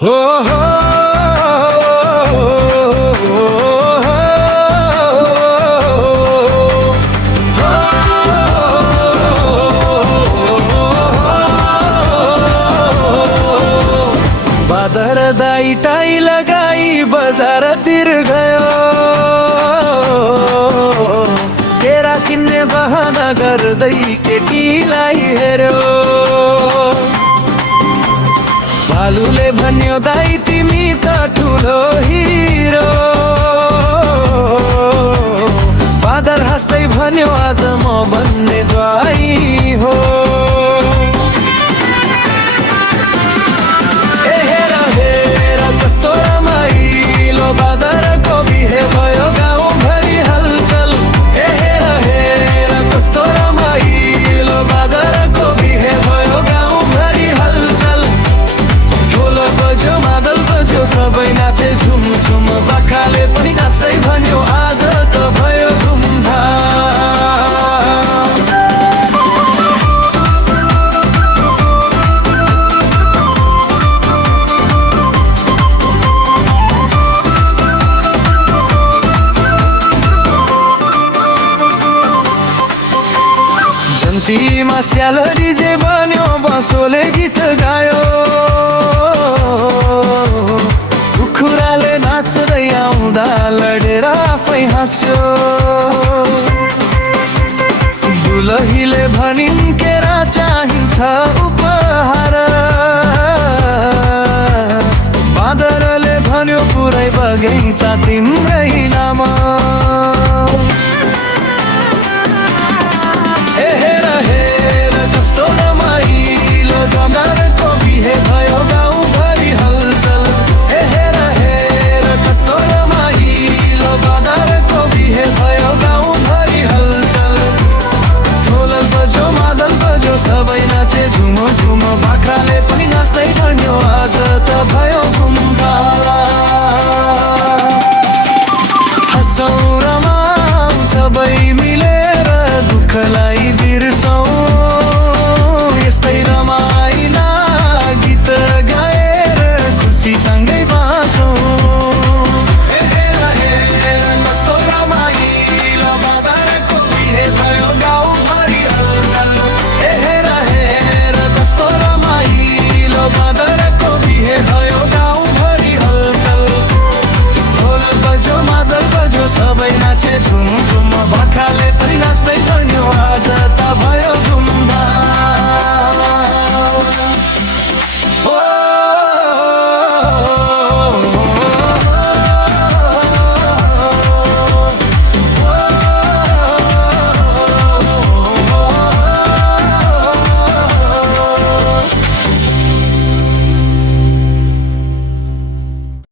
हो हो बादर दाई टाई लगाई बजारतिर गयो केरा किन्ने बहाना गर्दै केटीलाई हेर्यो भालुले भन्यो दाई तिमी त ठुलो हिरो बादर हाँस्दै भन्यो आज म भन्ने ज्वाई हो ए हेर हेर कस्तो रमाइलो बादरको बिहे भयो गाउँभरि हलचल ए हेर हेर कस्तो रमाइलो बादरको बिहे भयो गाउँभरि हलचल ढोल बज्यो मादल बज्यो सबै नाचे झुमझुम बाखाले पनि नाच्दै भन्यो आज त भयो धुमधाम जन्तीमा स्यालरी जे बन्यो बसोले गीत गायो कुखुराले नाच्दै आउँदा लडेर आफै हाँस्यो दुलहीले भनिन् केरा चाहिन्छ उपहार बाँदरले भन्यो पुरै बगैँचा